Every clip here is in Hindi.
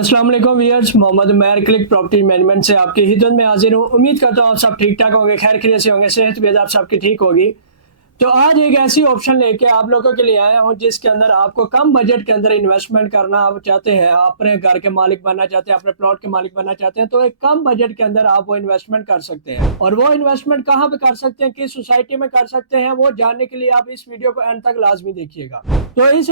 अस्सलाम वालेकुम viewers, Mohammed Umair Click Property Management से आपकी खिदमत में हाजिर हूँ। उम्मीद करता हूँ आप सब ठीक ठाक होंगे, खैर खैरियत से होंगे, सेहत भी आप सबकी ठीक होगी। तो आज एक ऐसी ऑप्शन लेके आप लोगों के लिए आया हूँ जिसके अंदर आपको कम बजट के अंदर इन्वेस्टमेंट करना आप चाहते हैं, अपने घर के मालिक बनना चाहते हैं, अपने प्लॉट के मालिक बनना चाहते हैं, तो एक कम बजट के अंदर आप वो इन्वेस्टमेंट कर सकते हैं। और वो इन्वेस्टमेंट कहाँ पे कर सकते हैं, किस सोसाइटी में कर सकते हैं, वो जानने के लिए आप इस वीडियो को एंड तक लाजमी देखिएगा। तो इस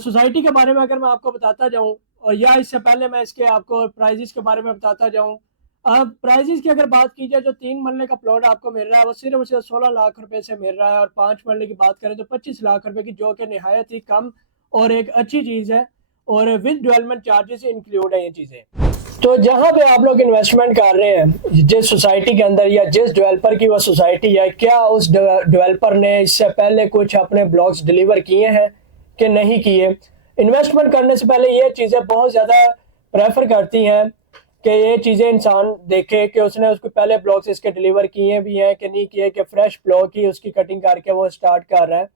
सोसाइटी के बारे में अगर मैं आपको बताता जाऊं, और या इससे पहले मैं इसके आपको प्राइजेस के बारे में बताता जाऊं। अब प्राइजेस की अगर बात की जाए, जो 3 मरले का प्लॉट आपको मिल रहा है वो सिर्फ और सिर्फ 16 लाख रुपए से मिल रहा है, और 5 मरले की बात करें तो 25 लाख रुपए की, जो कि निहायत ही कम और एक अच्छी चीज है, और विद डेवलपमेंट चार्जेस इंक्लूड है ये चीजें। तो जहां पे आप लोग इन्वेस्टमेंट कर रहे हैं जिस सोसाइटी के अंदर, या जिस डेवलपर की वो सोसाइटी है, क्या उस डेवलपर ने इससे पहले कुछ अपने ब्लॉक्स डिलीवर किए हैं कि नहीं किए। इन्वेस्टमेंट करने से पहले ये चीज़ें बहुत ज़्यादा प्रेफर करती हैं कि ये चीज़ें इंसान देखे कि उसने उसको पहले ब्लॉक्स इसके डिलीवर किए भी हैं कि नहीं किए, कि फ्रेश ब्लॉक ही उसकी कटिंग करके वो स्टार्ट कर रहा है।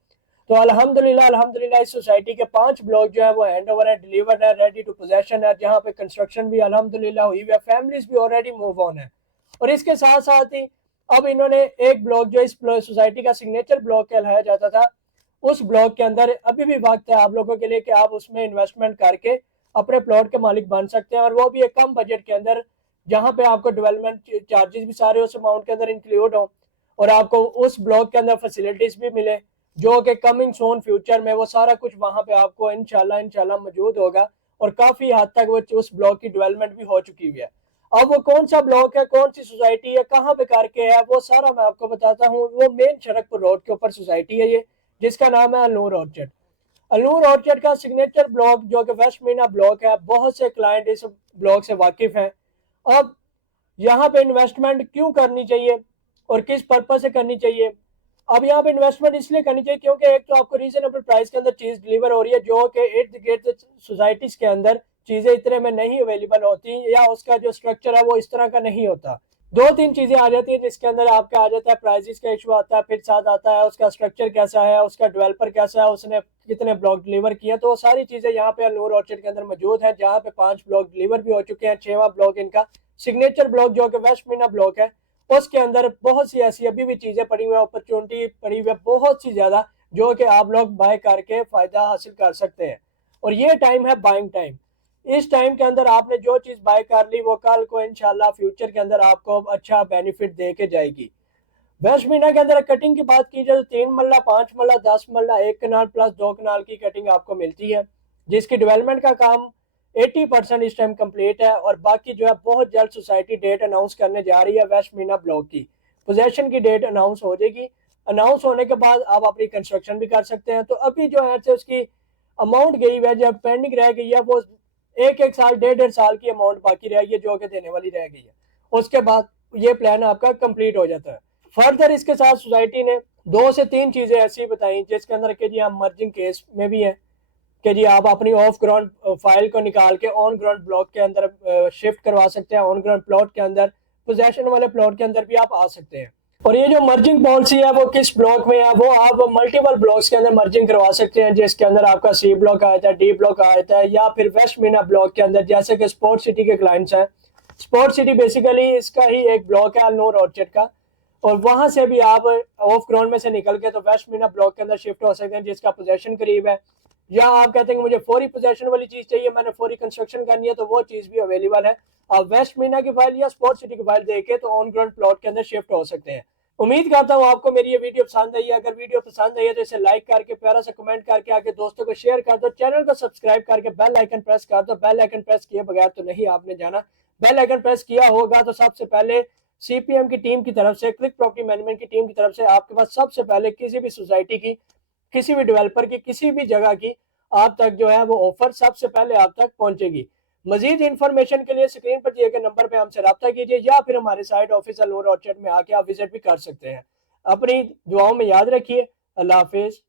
तो अल्हम्दुलिल्लाह इस सोसाइटी के 5 ब्लॉक जो है वो हैंड ओवर है, डिलीवर्ड है, रेडी टू पोजेशन है, जहाँ पे कंस्ट्रक्शन भी अल्हम्दुलिल्लाह हुई है, फैमिलीज भी ऑलरेडी मूव ऑन है। और इसके साथ साथ ही अब इन्होंने एक ब्लॉक जो इस सोसाइटी का सिग्नेचर ब्लॉक कहलाया जाता था, उस ब्लॉक के अंदर अभी भी वक्त है आप लोगों के लिए कि आप उसमें इन्वेस्टमेंट करके अपने प्लॉट के मालिक बन सकते हैं, और वो भी एक कम बजट के अंदर, जहां पे आपको डेवलपमेंट चार्जेस भी सारे उस अमाउंट के अंदर इंक्लूड हो, और आपको उस ब्लॉक के अंदर फैसिलिटीज भी मिले, जो कि कमिंग सोन फ्यूचर में वो सारा कुछ वहां पे आपको इंशाल्लाह मौजूद होगा, और काफी हद तक वो उस ब्लॉक की डेवलपमेंट भी हो चुकी हुई है। अब वो कौन सा ब्लॉक है, कौन सी सोसाइटी है, कहाँ पे करके है, वो सारा मैं आपको बताता हूँ। वो मेन शरकपुर रोड के ऊपर सोसाइटी है ये, जिसका नाम है अलनूर ऑर्चर्ड। अलनूर ऑर्चर्ड का सिग्नेचर ब्लॉक जो कि वेस्ट मीना ब्लॉक है, बहुत से क्लाइंट इस ब्लॉक से वाकिफ हैं। अब यहाँ पे इन्वेस्टमेंट क्यों करनी चाहिए और किस पर्पज से करनी चाहिए। अब यहाँ पे इन्वेस्टमेंट इसलिए करनी चाहिए क्योंकि एक तो आपको रीजनेबल प्राइस के अंदर चीज डिलीवर हो रही है, जो कि इर्द गिर्द सोसाइटीज के अंदर चीजें इतने में नहीं अवेलेबल होती, या उसका जो स्ट्रक्चर है वो इस तरह का नहीं होता। 2-3 चीजें आ जाती है जिसके अंदर आपका आ जाता है प्राइसेस का इशू आता है, फिर साथ आता है उसका स्ट्रक्चर कैसा है, उसका डेवलपर कैसा है, उसने कितने ब्लॉक डिलीवर किए। तो वो सारी चीजें यहाँ पे अलनूर ऑर्चर्ड के अंदर मौजूद है, जहाँ पे 5 ब्लॉक डिलीवर भी हो चुके हैं। 6वां ब्लॉक इनका सिग्नेचर ब्लॉक जो कि वेस्ट मीना ब्लॉक है, उसके अंदर बहुत सी ऐसी अभी भी चीजें पड़ी हुई है, अपॉर्चुनिटी पड़ी हुई है बहुत सी ज्यादा, जो कि आप लोग बाय करके फायदा हासिल कर सकते हैं। और ये टाइम है बाइंग टाइम। इस टाइम के अंदर आपने जो चीज बाय कर ली वो कल को इंशाल्लाह फ्यूचर के अंदर आपको अच्छा बेनिफिट दे के जाएगी। वेस्ट मीना के अंदर कटिंग की बात की जाए तो 3 मरला, 5 मरला, 10 मरला, 1 कनाल प्लस 2 कनाल की कटिंग आपको मिलती है, जिसकी डेवलपमेंट का काम 80% इस टाइम कंप्लीट है। और बाकी जो है बहुत जल्द सोसाइटी डेट अनाउंस करने जा रही है वेस्ट मीना ब्लॉक की, पोजेशन की डेट अनाउंस हो जाएगी। अनाउंस होने के बाद आप अपनी कंस्ट्रक्शन भी कर सकते हैं। तो अभी जो है उसकी अमाउंट गई है, जब पेंडिंग रह गई है, वो 1-1 साल, 1.5-1.5 साल की अमाउंट बाकी रह गई है, जो कि देने वाली रह गई है। उसके बाद ये प्लान आपका कंप्लीट हो जाता है। फर्दर इसके साथ सोसाइटी ने 2 से 3 चीजें ऐसी बताई जिसके अंदर के जी हम मर्जिंग केस में भी है कि जी आप अपनी ऑफ ग्राउंड फाइल को निकाल के ऑन ग्राउंड ब्लॉक के अंदर शिफ्ट करवा सकते हैं, ऑन ग्राउंड प्लॉट के अंदर, पोजेशन वाले प्लॉट के अंदर भी आप आ सकते हैं। और ये जो मर्जिंग पॉलिसी है वो किस ब्लॉक में है, वो आप मल्टीपल ब्लॉक्स के अंदर मर्जिंग करवा सकते हैं, जिसके अंदर आपका सी ब्लॉक आ जाता है, डी ब्लॉक आ जाता है, या फिर वेस्ट मीना ब्लॉक के अंदर, जैसे कि स्पोर्ट सिटी के क्लाइंट्स हैं। स्पोर्ट सिटी बेसिकली इसका ही एक ब्लॉक है अलनूर ऑर्चर्ड का, और वहां से भी आप ऑफ ग्राउंड में से निकल के तो वेस्ट मीना ब्लॉक के अंदर शिफ्ट हो सकते हैं, जिसका पोजेशन करीब है। या आप कहते हैं कि मुझे फौरी पोजेशन वाली चीज चाहिए, मैंने फौरी कंस्ट्रक्शन करनी है, तो वो चीज भी अवेलेबल है। आप वेस्ट मीना की फाइल या स्पोर्ट सिटी की फाइल देके तो ऑन ग्राउंड प्लॉट के अंदर शिफ्ट हो सकते हैं। उम्मीद करता हूँ आपको मेरी ये वीडियो पसंद आई है। अगर वीडियो पसंद आई है तो इसे लाइक करके, प्यारा सा कमेंट करके, आगे दोस्तों को शेयर कर दो, चैनल को सब्सक्राइब करके बेल आइकन प्रेस कर दो। बेल आइकन प्रेस किए बगैर तो नहीं आपने जाना, बेल आइकन प्रेस किया होगा तो सबसे पहले सीपीएम की टीम की तरफ से, क्लिक प्रॉपर्टी मैनेजमेंट की टीम की तरफ से आपके पास सबसे पहले किसी भी सोसाइटी की, किसी भी डेवलपर की, किसी भी जगह की आप तक जो है वो ऑफर सबसे पहले आप तक पहुंचेगी। मजीद इन्फॉर्मेशन के लिए स्क्रीन पर दिए गए नंबर पे हमसे रब्ता कीजिए, या फिर हमारे साइट ऑफिस अलनूर ऑर्चर्ड में आके आप विजिट भी कर सकते हैं। अपनी दुआओं में याद रखिए। अल्लाह हाफिज।